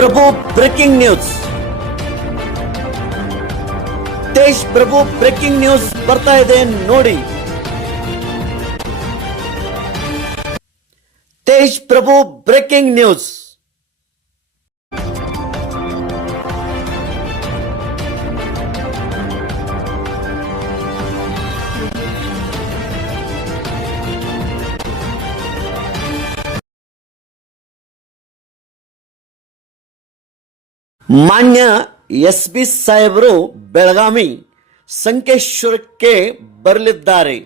Prabhu breaking news. Tej Prabhu breaking news ಬರ್ತಾ ಇದೆ ನೋಡಿ. Tej Prabhu breaking news. ಮಾನ್ಯ ಎಸ್ ಬಿ ಸಾಹೇಬರು ಬೆಳಗಾವಿ ಸಂಕೇಶ್ವರಕ್ಕೆ ಬರಲಿದ್ದಾರೆ.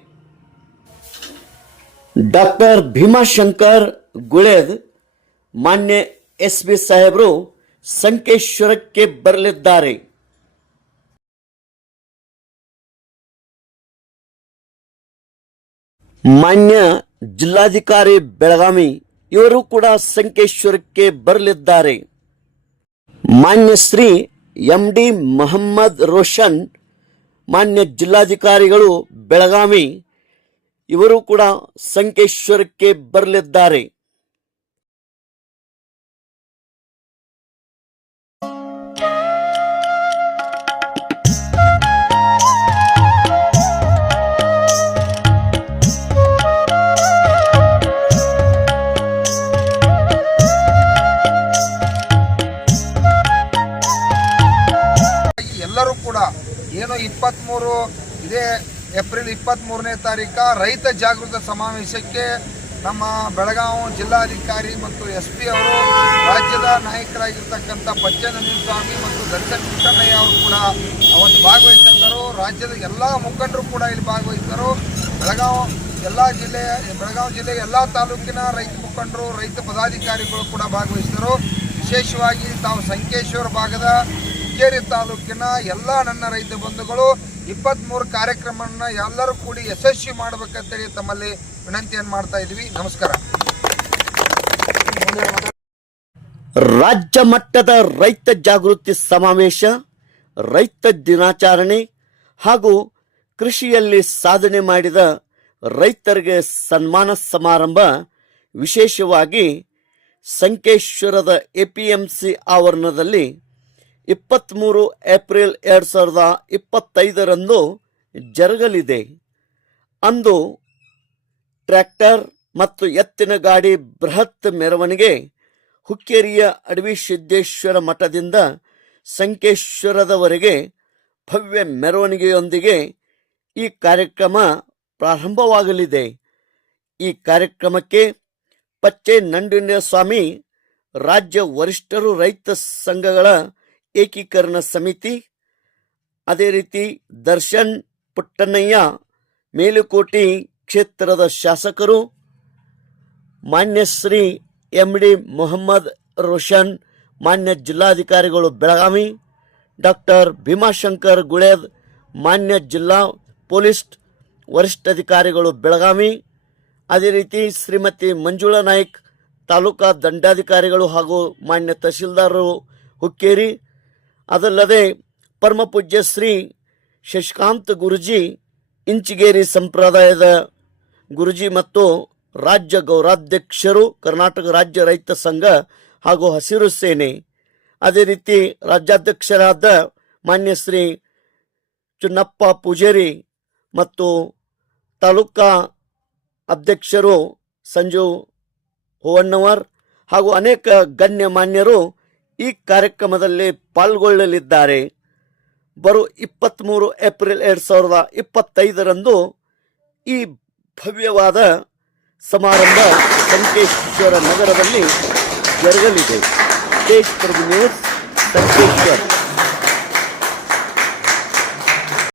ಡಾಕ್ಟರ್ ಭೀಮಾಶಂಕರ್ ಗುಳೇದ್ ಮಾನ್ಯ ಎಸ್ ಬಿ ಸಾಹೇಬರು ಸಂಕೇಶ್ವರಕ್ಕೆ ಬರಲಿದ್ದಾರೆ. ಮಾನ್ಯ ಜಿಲ್ಲಾಧಿಕಾರಿ ಬೆಳಗಾವಿ ಇವರು ಕೂಡ ಸಂಕೇಶ್ವರಕ್ಕೆ ಬರಲಿದ್ದಾರೆ. ಮಾನ್ಯ ಶ್ರೀ ಎಂ ಡಿ ಮೊಹಮ್ಮದ್ ರೋಷನ್ ಮಾನ್ಯ ಜಿಲ್ಲಾಧಿಕಾರಿಗಳು ಬೆಳಗಾವಿ ಇವರು ಕೂಡ ಸಂಕೇಶ್ವರಕ್ಕೆ ಬರಲಿದ್ದಾರೆ. ಇಪ್ಪತ್ತ್ಮೂರು ಇದೇ ಏಪ್ರಿಲ್ ಇಪ್ಪತ್ತ್ಮೂರನೇ ತಾರೀಕ ರೈತ ಜಾಗೃತ ಸಮಾವೇಶಕ್ಕೆ ನಮ್ಮ ಬೆಳಗಾವಿ ಜಿಲ್ಲಾಧಿಕಾರಿ ಮತ್ತು ಎಸ್ ಪಿ ಅವರು ರಾಜ್ಯದ ನಾಯಕರಾಗಿರ್ತಕ್ಕಂಥ ಪಚ್ಚನಂದಿನ ಸ್ವಾಮಿ ಮತ್ತು ದರ್ಶನ್ ಕೃಷ್ಣಯ್ಯ ಅವರು ಕೂಡ ಅವತ್ತು ಭಾಗವಹಿಸಿದ್ದರು. ರಾಜ್ಯದ ಎಲ್ಲ ಮುಖಂಡರು ಕೂಡ ಇಲ್ಲಿ ಭಾಗವಹಿಸಿದರು ಬೆಳಗಾವಿ ಎಲ್ಲ ಜಿಲ್ಲೆಯ ಬೆಳಗಾವಿ ಜಿಲ್ಲೆಯ ಎಲ್ಲ ತಾಲೂಕಿನ ರೈತ ಮುಖಂಡರು, ರೈತ ಪದಾಧಿಕಾರಿಗಳು ಕೂಡ ಭಾಗವಹಿಸಿದರು ವಿಶೇಷವಾಗಿ ತಾವು ಸಂಕೇಶ್ವರ ಭಾಗದ ಹುಕ್ಕೇರಿ ತಾಲೂಕಿನ ಎಲ್ಲ ನನ್ನ ರೈತ ಬಂಧುಗಳು ಇಪ್ಪತ್ತ್ಮೂರು ಕಾರ್ಯಕ್ರಮವನ್ನು ಎಲ್ಲರೂ ಕೂಡಿ ಯಶಸ್ವಿ ಮಾಡಬೇಕಂತೇಳಿ ತಮ್ಮಲ್ಲಿ ವಿನಂತಿಯನ್ನು ಮಾಡ್ತಾ ಇದ್ವಿ. ನಮಸ್ಕಾರ. ರಾಜ್ಯ ಮಟ್ಟದ ರೈತ ಜಾಗೃತಿ ಸಮಾವೇಶ, ರೈತ ದಿನಾಚರಣೆ ಹಾಗೂ ಕೃಷಿಯಲ್ಲಿ ಸಾಧನೆ ಮಾಡಿದ ರೈತರಿಗೆ ಸನ್ಮಾನ ಸಮಾರಂಭ ವಿಶೇಷವಾಗಿ ಸಂಕೇಶ್ವರದ ಎಪಿಎಂಸಿ ಆವರಣದಲ್ಲಿ ಇಪ್ಪತ್ತ್ಮೂರು ಏಪ್ರಿಲ್ ಎರಡು ಸಾವಿರದ ಇಪ್ಪತ್ತೈದರಂದು ಜರುಗಲಿದೆ. ಅಂದು ಟ್ರ್ಯಾಕ್ಟರ್ ಮತ್ತು ಎತ್ತಿನ ಗಾಡಿ ಬೃಹತ್ ಮೆರವಣಿಗೆ ಹುಕ್ಕೇರಿಯ ಅಡವಿ ಸಿದ್ದೇಶ್ವರ ಮಠದಿಂದ ಸಂಕೇಶ್ವರದವರೆಗೆ ಭವ್ಯ ಮೆರವಣಿಗೆಯೊಂದಿಗೆ ಈ ಕಾರ್ಯಕ್ರಮ ಪ್ರಾರಂಭವಾಗಲಿದೆ. ಈ ಕಾರ್ಯಕ್ರಮಕ್ಕೆ ಪಚ್ಚೆ ನಂಡಿನ ಸ್ವಾಮಿ ರಾಜ್ಯ ವರಿಷ್ಠರು, ರೈತ ಸಂಘಗಳ ಏಕೀಕರಣ ಸಮಿತಿ, ಅದೇ ರೀತಿ ದರ್ಶನ್ ಪುಟ್ಟಣ್ಣಯ್ಯ, ಮೇಲುಕೋಟಿ ಕ್ಷೇತ್ರದ ಶಾಸಕರು, ಮಾನ್ಯ ಶ್ರೀ ಎಂ ಡಿ ಮೊಹಮ್ಮದ್ ರೋಷನ್, ಮಾನ್ಯ ಜಿಲ್ಲಾಧಿಕಾರಿಗಳು ಬೆಳಗಾವಿ, ಡಾಕ್ಟರ್ ಭೀಮಾಶಂಕರ್ ಗುಳೇದ್, ಮಾನ್ಯ ಜಿಲ್ಲಾ ಪೊಲೀಸ್ ವರಿಷ್ಠಾಧಿಕಾರಿಗಳು ಬೆಳಗಾವಿ, ಅದೇ ರೀತಿ ಶ್ರೀಮತಿ ಮಂಜುಳಾ ನಾಯ್ಕ್, ತಾಲೂಕಾ ದಂಡಾಧಿಕಾರಿಗಳು ಹಾಗೂ ಮಾನ್ಯ ತಹಶೀಲ್ದಾರರು ಹುಕ್ಕೇರಿ ಅದಲ್ಲದೆ ಪರಮಪೂಜ್ಯ ಶ್ರೀ ಶಶಿಕಾಂತ್ ಗುರುಜಿ ಇಂಚಿಗೇರಿ ಸಂಪ್ರದಾಯದ ಗುರುಜಿ ಮತ್ತು ರಾಜ್ಯ ಗೌರಾಧ್ಯಕ್ಷರು, ಕರ್ನಾಟಕ ರಾಜ್ಯ ರೈತ ಸಂಘ ಹಾಗೂ ಹಸಿರು ಸೇನೆ. ಅದೇ ರೀತಿ ರಾಜ್ಯಾಧ್ಯಕ್ಷರಾದ ಮಾನ್ಯ ಶ್ರೀ ಚುನ್ನಪ್ಪ ಪೂಜೇರಿ ಮತ್ತು ತಾಲೂಕಾ ಅಧ್ಯಕ್ಷರು ಸಂಜು ಹೂವಣ್ಣವರ್ ಹಾಗೂ ಅನೇಕ ಗಣ್ಯಮಾನ್ಯರು ಈ ಕಾರ್ಯಕ್ರಮದಲ್ಲಿ ಪಾಲ್ಗೊಳ್ಳಲಿದ್ದಾರೆ. ಬರೋ ಇಪ್ಪತ್ತ್ಮೂರು ಏಪ್ರಿಲ್ ಎರಡು ಸಾವಿರದ ಇಪ್ಪತ್ತೈದರಂದು ಈ ಭವ್ಯವಾದ ಸಮಾರಂಭ ಸಂಕೇಶ್ವರ ನಗರದಲ್ಲಿ ಜರುಗಲಿದೆ. ಸಂಕೇಶ್ವರ್.